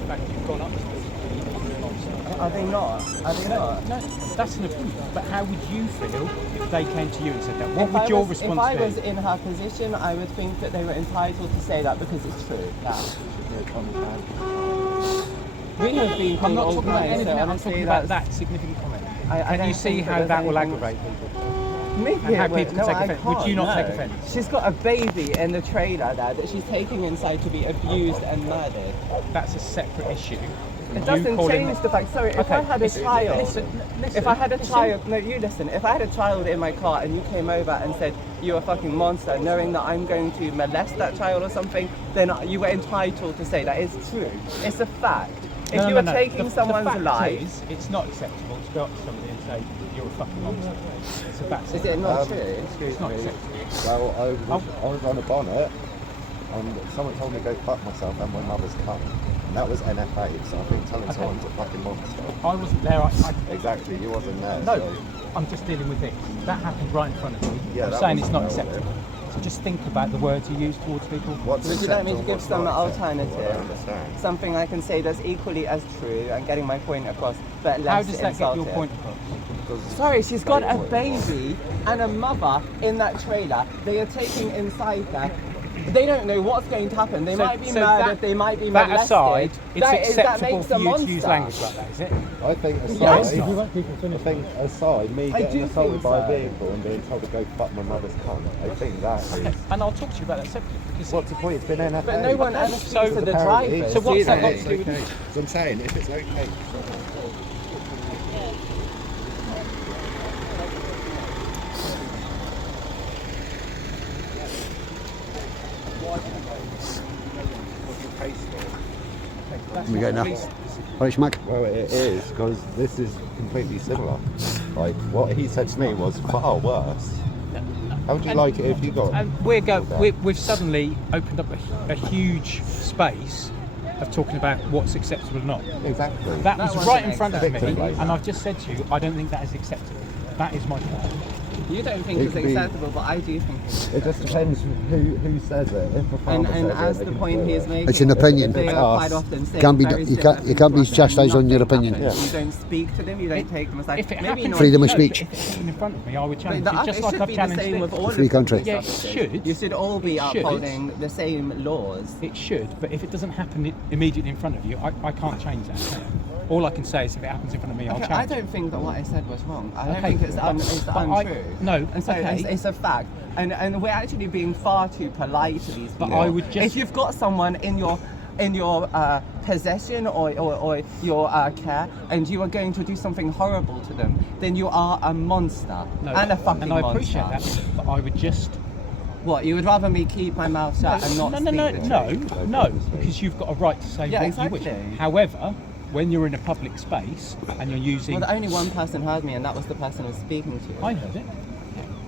the fact that you've gone up to them. Are they not? Are they not? No, that's an opinion. But how would you feel if they came to you and said that? What would your response be? If I was in her position, I would think that they were entitled to say that because it's true. We have been I'm not talking about organised, anything. so I'm honestly, talking about that significant comment. Can you see how that will aggravate people? Maybe And how people can take offence? Would you not take offence? She's got a baby in the trailer there that she's taking inside to be abused and murdered. That's a separate issue. It doesn't change the fact. Sorry, if I had a child, if I had a child, no, you listen. If I had a child in my car and you came over and said you're a fucking monster, knowing that I'm going to molest that child or something, then you were entitled to say that. It's true. It's a fact. If you were taking someone's life, it's not acceptable to go up to somebody and say you're a fucking monster. It's a fact. Is it not true? It's not acceptable. Well, I was on a bonnet and someone told me to go fuck myself and my mother's cum. And that was NFA, so I think telling someone's a fucking monster. I wasn't there. Exactly, you wasn't there. No, so. I'm just dealing with this. That happened right in front of me. Yeah, I'm saying it's not acceptable. So just think about the words you use towards people. Would you like me to give some alternative? Something I can say that's equally as true and getting my point across, but less How does that insulting. get your point across? Sorry, she's got a baby and a mother in that trailer. They are taking inside there. They don't know what's going to happen. They might be murdered, they might be molested. That aside, it's acceptable makes for a you to use monster. language like that, is it? I think aside, me getting assaulted by a vehicle and being told to go fuck my mother's cunt, I think that is... And I'll talk to you about that separately. Because what's the point? It's been NFA. But no one ever speaks to the driver. So what's that got to do with it? So I'm saying, if it's okay... We go now. Right, Schmack. Well, it is, because this is completely similar. Like, what he said to me was far worse. How would you like it if you got... And we've suddenly opened up a huge space of talking about what's acceptable or not. Exactly. That was right in front of me, acceptable. and I've just said to you, I don't think that is acceptable. That is my point. You don't think it's acceptable, but I do think it's It just depends who says it. If the farmer and says as it, the they point can he do is it. making, It's an opinion. they are quite often saying Can't be- very you can't similar be things to us, chastised on and your opinion. nothing. Yeah. You don't speak to them, you don't take them aside. If it Maybe happened, not. Freedom of no, speech. If it happened in front of me, I would But challenge it, just it like should I've be the challenged same with this. all Free of the country. Yeah, police it officers. should. You should all be It should. upholding the same laws. It should, but if it doesn't happen immediately in front of you, I can't change that. Can I? All I can say is if it happens in front of me, I'll Okay, challenge I don't think that what I said was wrong. I don't Okay, think it's, it's but untrue. no, and so okay. it's a fact. And we're actually being far too polite to these people. But I would just... If you've got someone in your possession or your care, and you are going to do something horrible to them, then you are a monster and a fucking monster. And I appreciate that, but I would just... What, you would rather me keep my mouth shut and not speak the truth? No, because you've got a right to say what exactly. you wish. However, when you're in a public space and you're using... Well, only one person heard me, and that was the person I was speaking to. I heard it.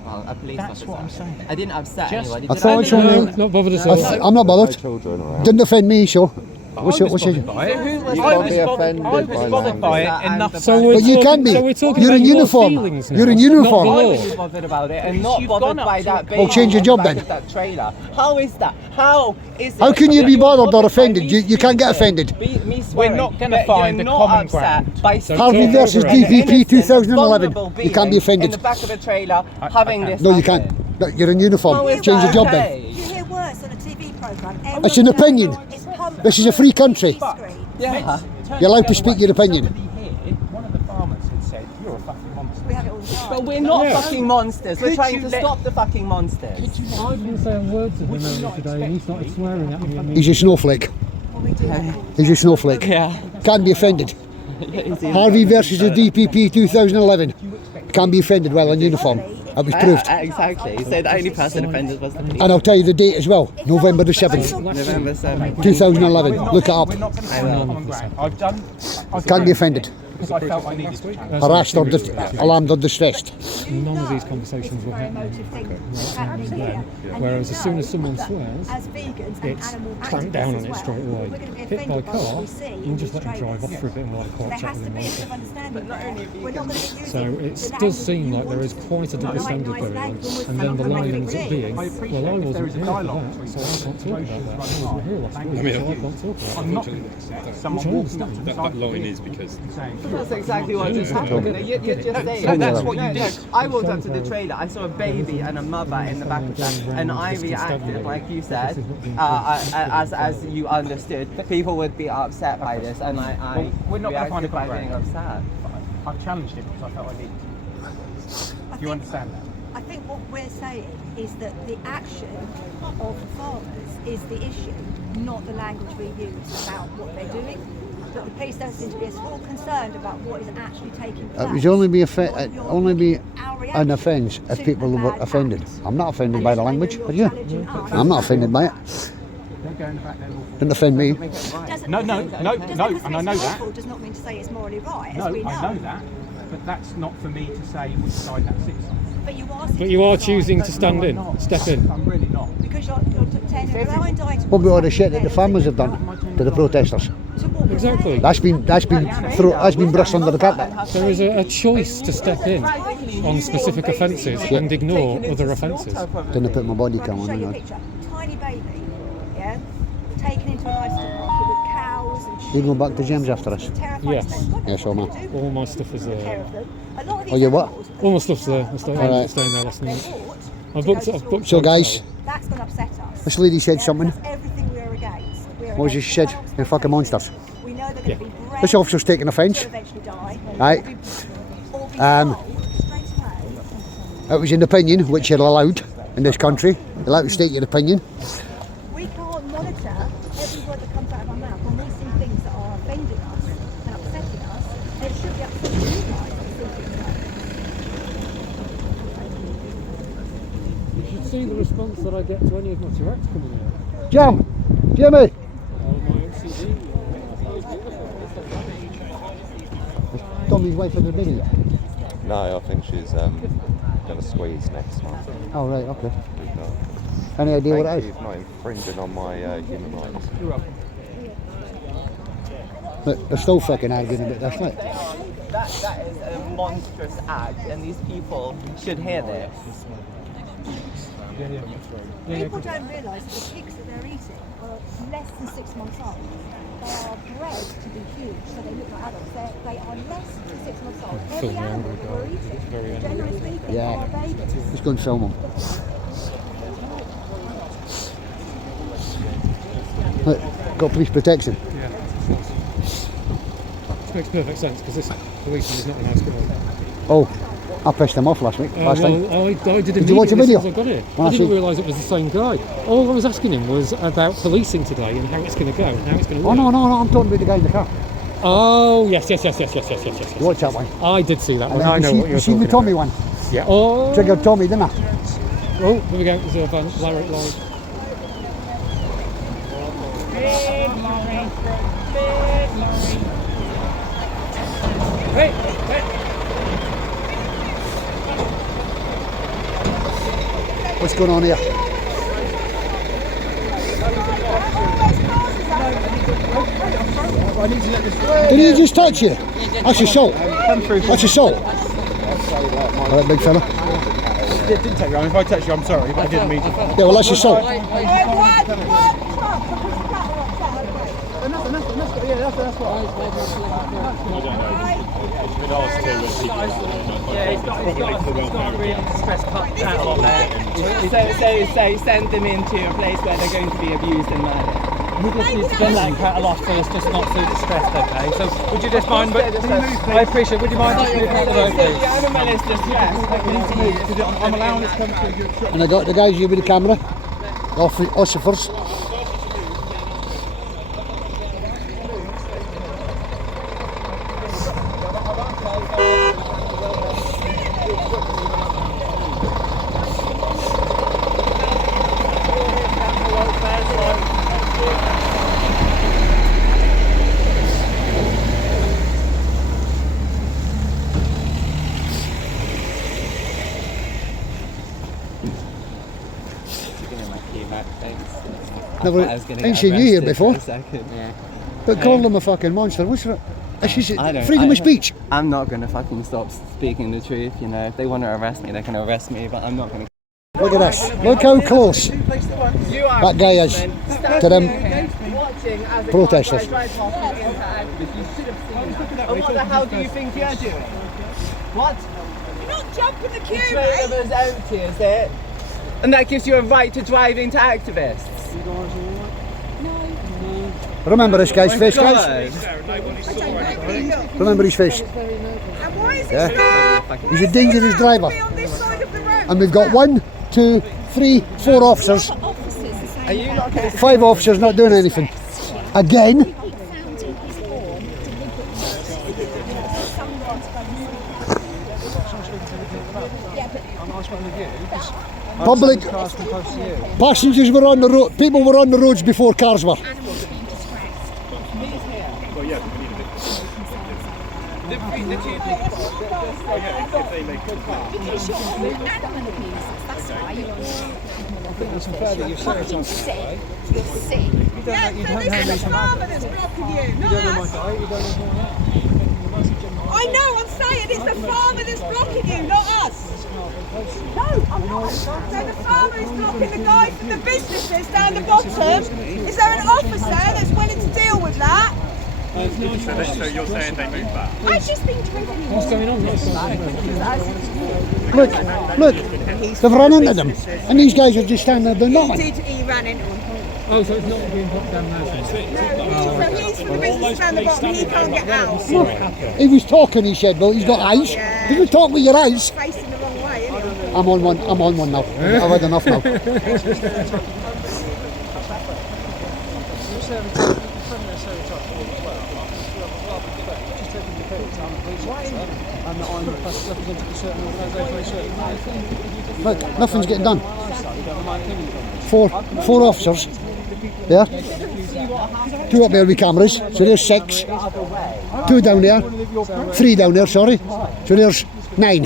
Well, a police That's officer. what I'm saying. I didn't upset Just- anyone. I thought it's only... Not bothered at all. I'm not bothered. No children around. Didn't offend me, so... What's I your... was bothered by it. Who was You I can't was be offended bothered by by language. it enough. So we're But you can be. So we're talking You're about in your uniform. feelings now. You're in Not the uniform. law. Why would you bothered about it and not You've bothered gone up by to that it. baby? Well, change your on job the back then. of that trailer? How is that? How is it? How can you be that bothered or by offended? me You can't get speaking? offended. Me swearing, We're not gonna but find you're the not common upset ground. by Harvey speaking versus to an DPP innocent, 2011. vulnerable You can't be being offended. in the back of a trailer having can. this No, you happen. can't. No, you're in uniform. How is Change your that job okay? then. You hear worse on a TV programme. It's an opinion. This is a free country. Yeah. You're allowed to speak your opinion. Somebody here, one of the farmers had said, you're a fucking monster. We have it all the time. But we're not Yeah. fucking monsters. We're Could trying you to let- stop the fucking monsters. I didn't say a word to him Would you earlier not today, and he started expect swearing at me. and He's a snowflake. Well, we do that. He's a snowflake. Yeah. Can't be offended. Harvey versus the DPP 2011. Can't be offended while in uniform. That was proved. Exactly. So the only person offended was the police. And I'll tell you the date as well. November the 7th, November 7th. 2011. Look it up. We're not going to find the common ground. I've Can't be offended. because I felt I needed to change. harassed or alarmed or distressed. None of these conversations were happening then. Whereas as soon as someone swears, as vegans and it's animal clamped down on activists it as straight well, away. we're going to be Hit by a offended by car, what we see you can just let them in drive off trailers. for a bit and like There chat has with to them. be a bit of understanding there. We're not going to be using So it the does language seem you like there is wanted. quite a double standard Nice going on, language was and then the something line we ends up agreed. being, I well, appreciate I if there wasn't is a here for dialogue that, between so I can't talk about that. I wasn't here last week, so I can't talk about I'm it. not going to accept someone Which I walking up to understand. the That side line of is because saying, That's exactly what just happened. You're just saying. No, that's what you did. I walked up to the trailer. I saw a baby and a mother in the back of that, and I reacted like you said, as you understood. People would be upset by this, and I we're not going to find a reacted by common being ground. upset. I've challenged it because I felt I needed to. Do you understand that? I think what we're saying is that the action of the farmers is the issue, not the language we use about what they're doing. But the police don't seem to be at all concerned about what is actually taking place. It would only be Our an offence if to people a were bad offended. act. I'm not offended And by it's the like language, you're are you? challenging us. I'm not offended by it. They're going back there. Didn't offend me. Doesn't- No, no, doesn't- no, just no, because and I it's know that. lawful does not mean to say it's morally right, No, as we know. I know that, but that's not for me to say which side that sits on. But you are choosing to No, stand I'm in, not. step in. I'm really not. because you're blind eye What about all the shit that the farmers have done to the protesters? Exactly. That's been brushed under the carpet. There is a choice to step in on specific offences and ignore other offences. Didn't put my body cam Show on. you Hang a on. picture. Tiny baby, yeah, taken into a livestock market with cows and sheep. You going back to James after us? Terrifying Yes. stuff. God knows Yes, what I'm they on. do All my stuff is care there. of them. A lot of these Oh, you what? animals are All my stuff's there. I okay, Alright. staying there last night. they're bought I've to booked go I've to booked So, hotel. guys, That's going to upset us. this lady said Yeah, something. that's everything we're against. We're What was against she said? animal They're fucking monsters. We know they're going to be bred This officer's taking offence. to eventually die. Right. Or be sold straight away. It was an opinion which you're allowed in this country. You're allowed to state your opinion. We can't monitor every word that comes out of our mouth when we see things that are offending us and upsetting us. It should be upsetting you guys to see things like this. You should see the response that I get to any of my Tourette's coming out. Jam! Jimmy! On my OCD. Tommy's wife had a baby. No, I think she's going to squeeze next month. Oh, right, okay. Any idea what it is? It's not infringing on my human rights. Look, they're still fucking arguing about this, right? That is a monstrous act, and these people should hear this. People don't realise that the pigs that they're eating are less than 6 months old. They are bred to be huge, so they look like adults. They are less than 6 months old. Every animal that we're eating, generally speaking, Yeah. are babies. Let's go and film them. Look, got police protection. Yeah. Which makes perfect sense because this policeman is not a nice guy. Oh, I pissed them off last week. Last time. I did Did you watch a immediately video? as I got here. Well, I I didn't see. realise it was the same guy. All I was asking him was about policing today and how it's going to go and how it's going to Oh, work. no, I'm talking about the guy in the car. Oh, yes. You watch that one. I did see that one. I And know then what you you're see talking the Tommy about. one. Yeah. Oh, Triggered Tommy, didn't I? oh, here we go. There's a van. Larry, Larry. What's going on here? Did he just touch you? That's assault. That's assault. All right, big fella. It didn't take you. If I touch you, I'm sorry, but I didn't mean to. Yeah, well, that's assault. Yeah, it's got a really distress cut down on there. So send them into a place where they're going to be abused and murdered. We just need to get that cat a lot first, just not so distressed, okay? So, would you just mind, but I appreciate, would you mind just moving out the road, The please? animal is distressed. I'm allowing it to come through. And I got the guys here with the camera. Ossifers. never, I was gonna ain't get seen you here arrested before. for a second. But called him a fucking monster. What's wrong? She's I don't- freedom of speech. I'm not gonna fucking stop speaking the truth, you know. If they want to arrest me, they can arrest me, but I'm not gonna. Look at this. Look how close that guy is to them protesters. And what the hell do you think you're doing? What? You're not jumping the queue, The trailer mate. is empty, is it? And that gives you a right to drive into activists. Remember this guy's face, guys? God. Remember his face. And why is it Yeah. still? He's a dangerous driver. Be on this side of the road. And we've got 1, 2, 3, 4 officers. Are you not going to 5 officers not doing anything. Again. Public passengers were on the road. People were on the roads before cars were. I know, I'm saying it's the farmer that's blocking you, not us. No, I'm not. So the farmer is blocking the guy from the businesses down the bottom. Is there an officer that's willing to deal with that? So you're saying they moved back? I've just been driven. What's going on? Look, they've run into them. And these guys are just standing there doing nothing. He ran into him. Oh, so it's not being put down now. So he's from the business down the bottom, he can't get out. He was talking, he said, well, he's got eyes. Did you talk with your eyes? Facing the wrong way, isn't he? I'm on one now. I've had enough now. Look, nothing's getting done. Four officers. Yeah. 2 up there with cameras. So there's 6. 2 down there. 3 down there, sorry. So there's 9.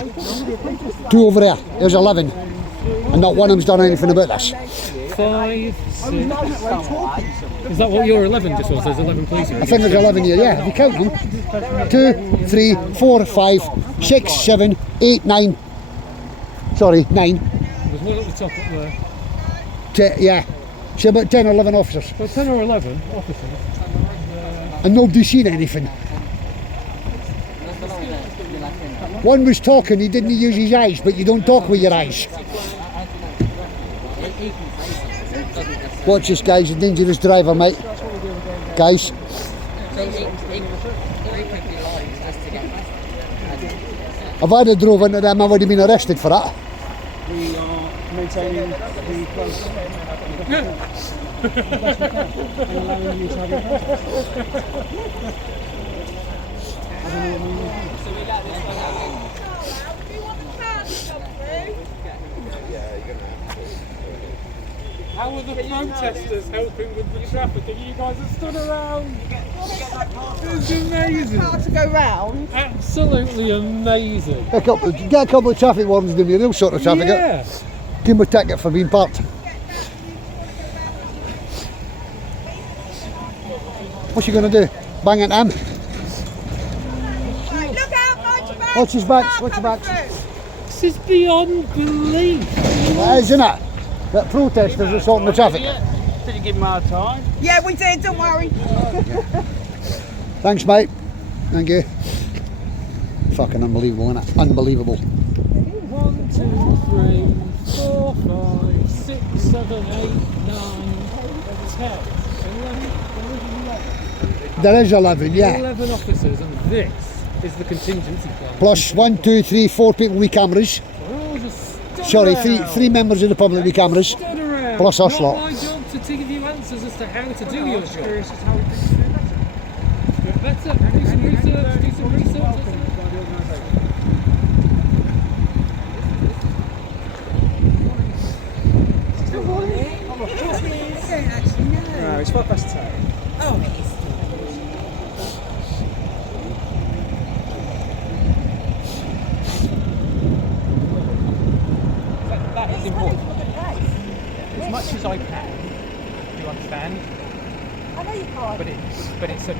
2 over there. There's 11. And not one of them's done anything about this. 5, 6. Is that what your 11 just was? There's 11 police here. I think there's 11 here, yeah. If you count them. 2, 3, 4, 5, 6, 7, 8, 9. Sorry, 9. There's one at the top up there. Yeah. So about 10 or 11 officers. So 10 or 11 officers. And nobody's seen anything. One was talking, he didn't use his eyes, but you don't talk with your eyes. Watch this, guys, a dangerous driver, mate. Guys. If I'd have drove into them, I would have been arrested for that. We are maintaining the close and allowing you to have your protest. How are the protesters helping with the traffic and you guys have stood around? It's amazing. Car to go round. Absolutely amazing. Get a couple of traffic wardens doing they'll sort the traffic out. Yeah. Give them a ticket for being parked. What's he going to do? Bang at them? Right, look out, mind your back. Watch his backs, Car watch your coming backs. through. This is beyond belief. That is, isn't it? That protesters are sorting the traffic. Did you give him a hard time? Yeah, we did, don't worry. Thanks, mate. Thank you. Fucking unbelievable, isn't it? Unbelievable. 1, 2, 3, 4, 5, 6, 7, 8, 9, 10, 11. There is 11, yeah. 11 officers, and this is the contingency plan. Plus 1, 2, 3, 4 people with cameras. We're all just stood Sorry, around. three members of the public with cameras. Stood around. Plus us Not lot. my job to give you answers as to how to do your job. Do it better. Do some research. Do some research. No, it's 10:05. Oh, it is. That is important. As much as I can, you understand can, I know you can't. but it's a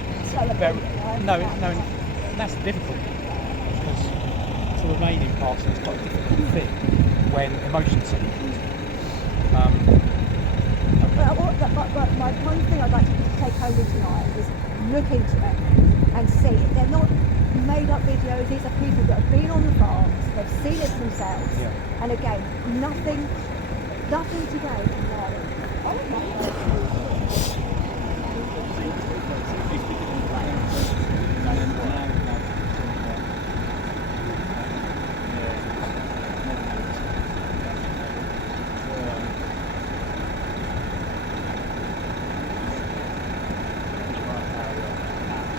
very no, and that's difficult because the remaining parts is quite a difficult thing when emotions are involved. But my one thing I'd like to take home with tonight is look into it and see it. They're not made up videos. These are people that have been on the farms. They've seen it themselves. Yeah. And again, nothing today can lie.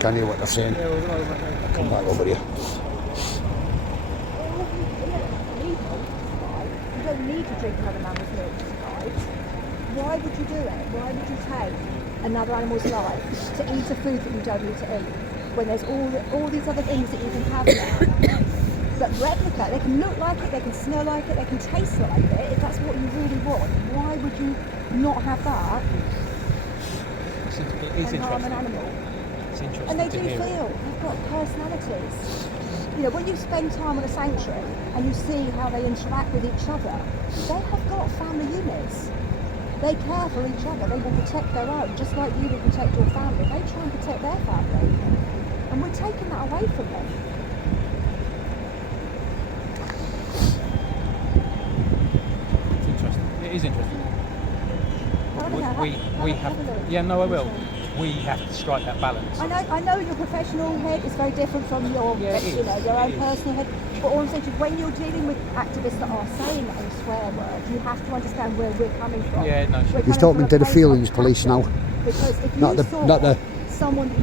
Can't hear what they're saying. Come back over here. You don't need to drink another mammoth's milk to survive. Why would you do it? Why would you take another animal's life to eat a food that you don't need to eat when there's all these other things that you can have now that replicate? They can look like it, they can smell like it, they can taste like it. If that's what you really want, why would you not have that and harm an animal? And they do feel, they've got personalities. You know, when you spend time on a sanctuary and you see how they interact with each other, they have got family units. They care for each other, they will protect their own, just like you will protect your family. They try and protect their family. And we're taking that away from them. It's interesting. It is interesting. We have. Yeah, no, I will. We have to strike that balance. I know your professional head is very different from your, your own personal head. But all I'm saying is, when you're dealing with activists that are saying a swear word, you have to understand where we're coming from. Yeah, no, sure. He's talking to the feelings police now. Because if not the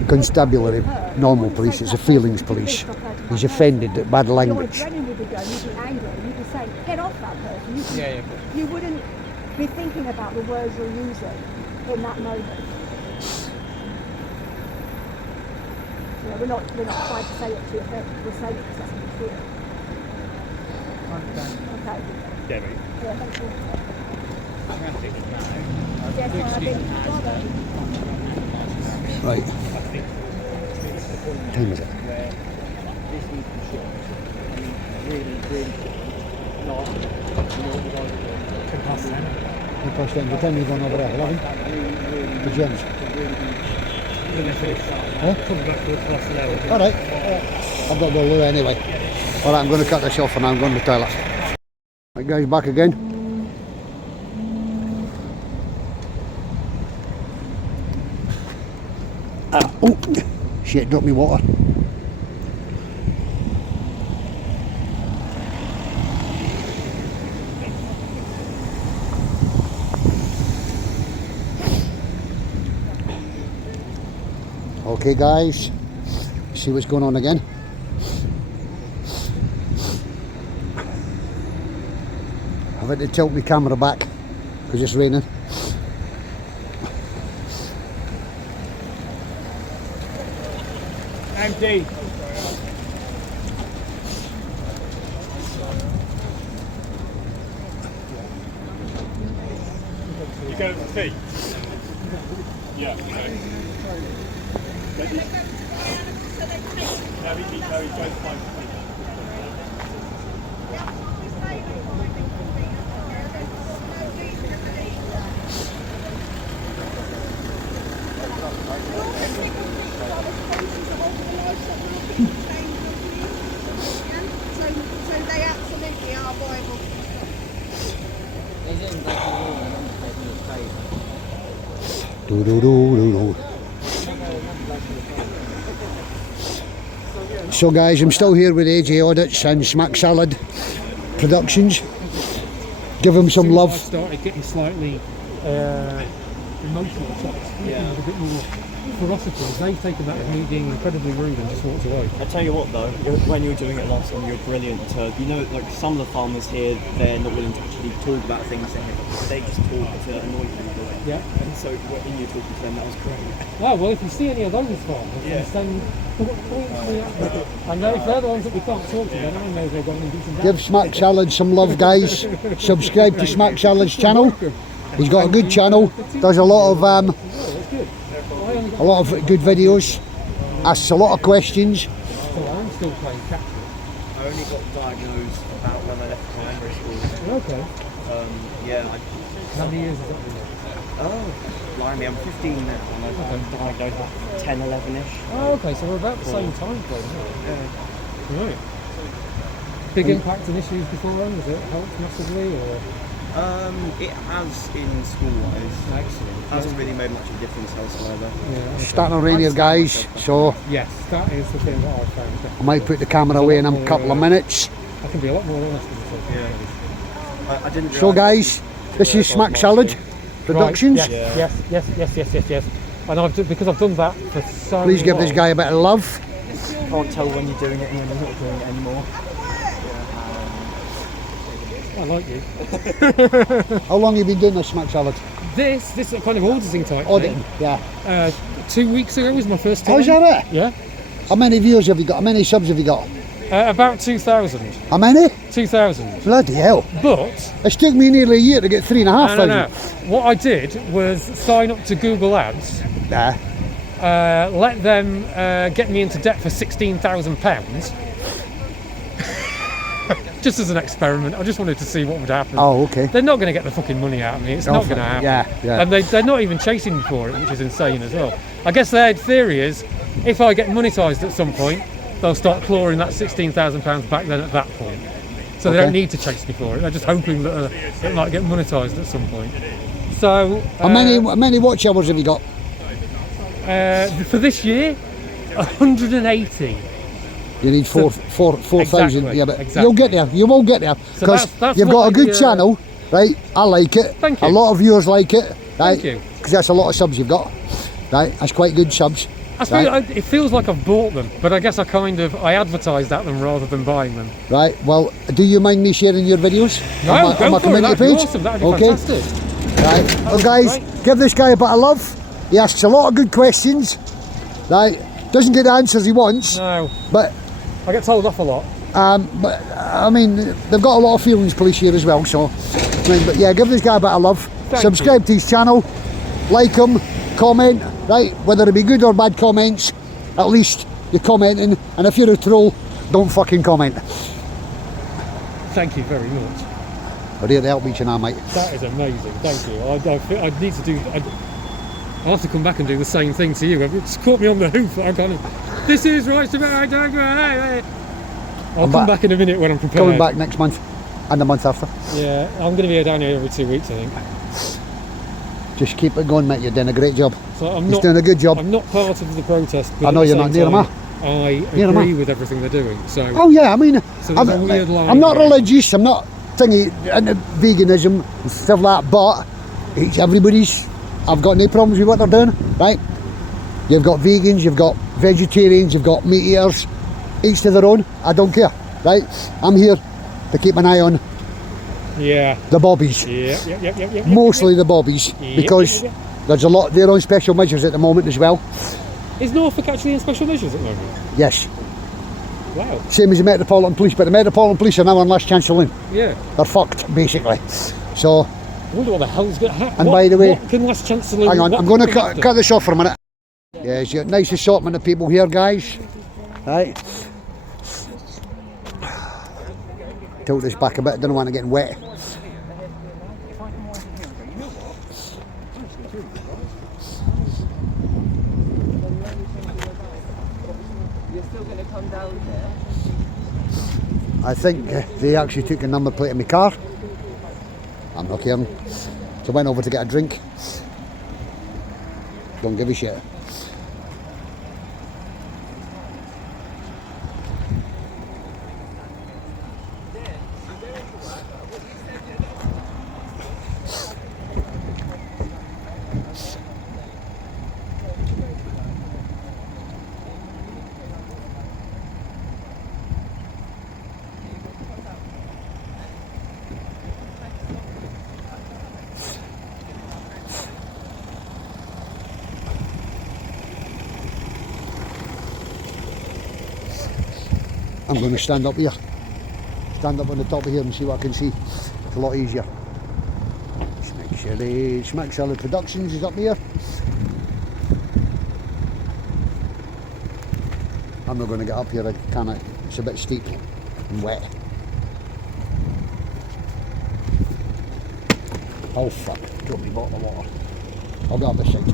constabulary, normal police. It's the feelings police. He's offended at bad language. Your adrenaline would be going. You'd be angry. You'd be saying, "Get off that person." You wouldn't be thinking about the words you're using in that moment. We're not trying to say it to your head. We're saying it because that's what we feel. Okay. Debbie. Yeah, thank you. Right. What time is it? Past 10. What time are you going over there? 11? The gems. Huh? Alright. I've got to go there anyway. Alright, I'm going to cut this off and I'm going to the toilet. Right guys, back again. Oh, shit, dropped me water. Okay guys, see what's going on again. I've had to tilt my camera back because it's raining. Empty. You go to the feet? Yeah, okay. No, he goes fine. So they absolutely are viable. Do do do do do. So guys, I'm still here with AJ Audits and Smack Salad Productions. Give them some love. I started getting slightly emotional, a bit more ferocity. They've taken that as me being incredibly rude and just walked away. I tell you what though, when you're doing it last time, you're brilliant. You know, like some of the farmers here, they're not willing to actually talk about things. They just talk to annoy people. Yeah. And so when you talking to them, that was great. Well, if you see any of those farmers, then I know if they're the ones that we can't talk to, then I know they're going to do some damage. Give Smack Salad some love guys. Subscribe to Smack Salad's channel. He's got a good channel, does a lot of good videos, asks a lot of questions. I'm still playing catch. I only got diagnosed about when I left primary school. Okay. Yeah. How many years has that been? Oh, blimey, I'm 15 now, and I'm diagnosed at 10, 11-ish. Oh, okay, so we're about the same time frame. Yeah. Right. Big impact and issues before then, has it helped massively, or? It has in school-wise. Excellent. Hasn't really made much of a difference elsewhere though. Yeah, okay. Starting to rain here, guys, so Yes, that is the thing that I've found. I might put the camera away in a couple of minutes. I can be a lot more honest with myself. Yeah. I didn't So guys, this is Smack Salad Productions. Right. Yes. And because I've done that for so long. Please give this guy a bit of love. Can't tell when you're doing it and when you're not doing it anymore. I like you. How long have you been doing this Smack Salad? This is a kind of auditing type Auditing, thing. yeah. 2 weeks ago was my first time. Oh, is that it? Yeah. How many views have you got? How many subs have you got? About 2,000. How many? 2,000. Bloody hell. But It's took me nearly a year to get 3,500. no. What I did was sign up to Google Ads. Nah. Let them get me into debt for £16,000. Just as an experiment. I just wanted to see what would happen. Oh, okay. They're not going to get the fucking money out of me. It's not going to happen. Yeah. And they're not even chasing me for it, which is insane as well. I guess their theory is, if I get monetised at some point, they'll start clawing that £16,000 back then at that point. So they don't need to chase me for it. They're just hoping that it might get monetised at some point. So How many watch hours have you got? for this year, 180. You need 4,000. Exactly, Yeah, but exactly. you'll get there. You will get there So because that's you've what got a good I, channel, right? I like it. Thank you. A lot of viewers like it, right? Thank you. Because that's a lot of subs you've got, right? That's quite good subs. I suppose it feels like I've bought them, but I guess I advertised at them rather than buying them. Right. Well, do you mind me sharing your videos No, on my community page? Awesome. That'd be Okay. fantastic. Right. Well, guys, give this guy a bit of love. He asks a lot of good questions. Right. Doesn't get the answers he wants. No. But I get told off a lot. But I mean, they've got a lot of feelings police here as well. So, I mean, but yeah, give this guy a bit of love. Subscribe to his channel, like him, comment. Right, whether it be good or bad comments, at least you're commenting. And if you're a troll, don't fucking comment. Thank you very much. We're here to help each and our mate. That is amazing. Thank you. I need to do. I'll have to come back and do the same thing to you. It's caught me on the hoof. I kind of. This is right. I'll come back in a minute when I'm prepared. Coming back next month and the month after. Yeah, I'm going to be down here every 2 weeks, I think. Just keep it going, mate. You're doing a great job. So He's doing a good job. I'm not part of the protest. But I know you're not near him, huh? I agree with everything they're doing. So. Oh yeah, I mean, So there's a weird line I'm not there. religious. I'm not thingy into veganism and stuff like that. But it's everybody's. I've got no problems with what they're doing, right? You've got vegans, you've got vegetarians, you've got meat eaters. Each to their own. I don't care, right? I'm here to keep an eye on. Yeah. The bobbies. Yep. Mostly the bobbies, because there's a lot. They're on special measures at the moment as well. Is Norfolk actually in special measures at the moment? Yes. Wow. Same as the Metropolitan Police, but the Metropolitan Police are now on last chance saloon. Yeah. They're fucked, basically. So. I wonder what the hell's going to happen. And by the way, what can last chance saloon? Hang on, I'm going to cut this off for a minute. Yeah, it's a nice assortment of people here, guys. Right. Tilt this back a bit. Don't want it getting wet. You're still going to come down here? I think they actually took a number plate of my car. I'm not kidding. So I went over to get a drink. Don't give a shit. I'm going to stand up here. Stand up on the top of here and see what I can see. It's a lot easier. Snakes. Shirley Schmack Salad Productions is up here. I'm not going to get up here, it's a bit steep and wet. Oh fuck, dropped me bottle of water. I'll go up this side.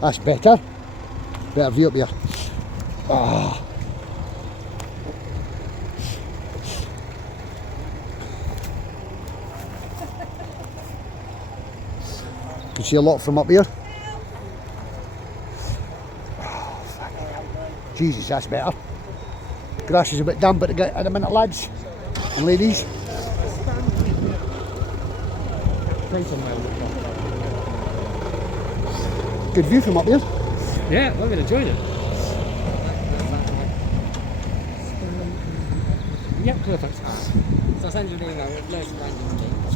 That's better. Better view up here. Ah. You can see a lot from up here. Oh, fuck. Jesus, that's better. Grass is a bit damp at the minute, lads and ladies. Good view from up here. Yeah, I'm enjoying it. Yeah, perfect. So I'll send you an email with loads of random things.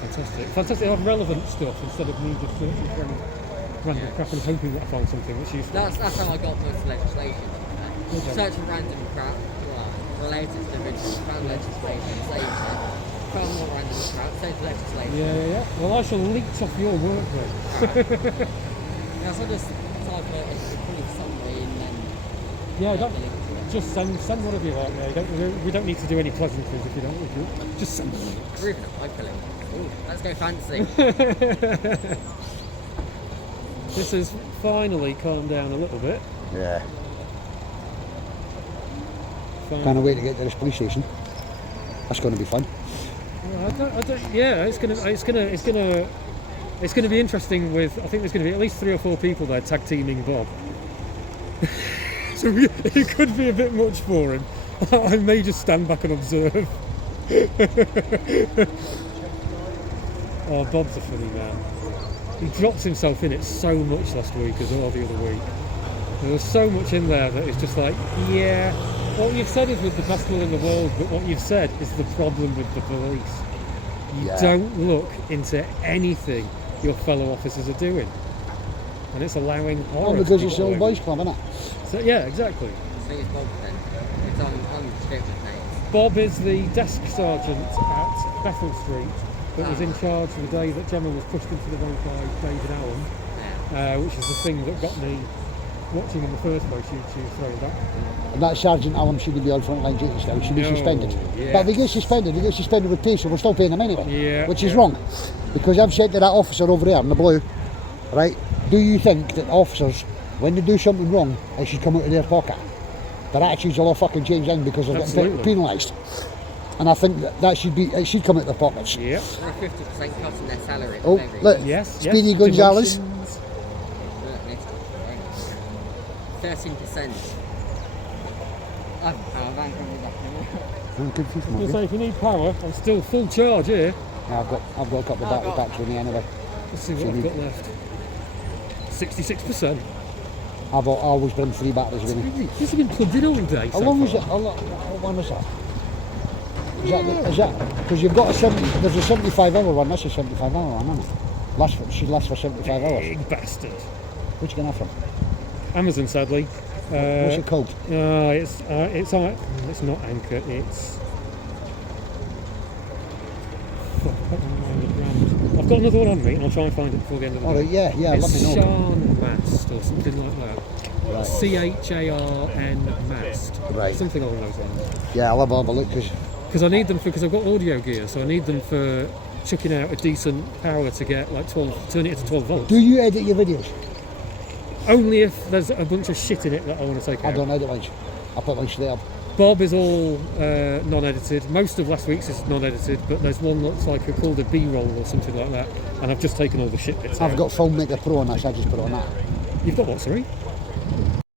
Fantastic. Fantastic. I have relevant stuff instead of me just searching for any random crap and hoping that I find something which is. That's how I got most legislation. Okay. Searching random crap related to the original, found legislation, saved it. Found more random crap, saved legislation. Yeah. Well, I shall leech off your work then. Yeah, so I'll just type a brief summary and then. Yeah, just send whatever you like. Yeah, we don't need to do any pleasantries if you don't. Just send them. Grooving up, hopefully. Ooh, let's go fancy. This has finally calmed down a little bit. Yeah. Can't wait to get to this police station. That's going to be fun. Yeah, it's gonna be interesting. With I think there's going to be at least 3 or 4 people there tag teaming Bob. So it could be a bit much for him. I may just stand back and observe. Oh, Bob's a funny man. He dropped himself in it so much last week as well the other week. There was so much in there that it's just like, yeah, what you've said is with the best will in the world, but what you've said is the problem with the police. You don't look into anything your fellow officers are doing. And it's allowing horror. Oh, because it's the old boys club, isn't it? So, yeah, exactly. So it's Bob then. It's on the description page. Bob is the desk sergeant at Bethel Street that was in charge the day that Gemma was pushed into the road by David Allen, which is the thing that got me watching in the first place, you throwing back. And that Sergeant Allen shouldn't be on frontline duty still, should be suspended. Yeah. But if he gets suspended with pay, so we're still paying him anyway, which is wrong. Because I've said to that officer over there in the blue, right, do you think that officers, when they do something wrong, it should come out of their pocket? Their attitudes will all fucking change in because they're getting penalised. And I think it should come out of their pockets. They're 50% cut in their salary. Oh, look, Speedy Gonzalez. 13%. I'm confused. I was going to say, if you need power, I'm still full charge here. Yeah, I've got a couple of battery packs with me anyway. Let's see what I've got left. 66%. I've always been 3 batteries with me. This has been plugged in all day. How long was it? How long was that? Is that because you've got there's a 75-hour one, that's a 75-hour one, isn't it? Should last for 75 hours. Big bastard. Where'd you get that from? Amazon, sadly. What's it called? It's not Anchor, it's... Fuck, I can't remember the brand. I've got another one on me and I'll try and find it before the end of the day. Yeah, let me know. Charn Mast or something like that. Right. CHARN Mast. Right. Something along those lines. Yeah, I'll have a look because I need them because I've got audio gear, so I need them for chucking out a decent power to get like 12, turn it into 12 volts. Do you edit your videos? Only if there's a bunch of shit in it that I want to take out. I don't edit mine. I put mine straight up. Bob is all non-edited. Most of last week's is non-edited, but there's one that's like called a B-roll or something like that, and I've just taken all the shit bits out. I've got Filmmaker Pro on that, so I just put it on that. You've got what, sorry?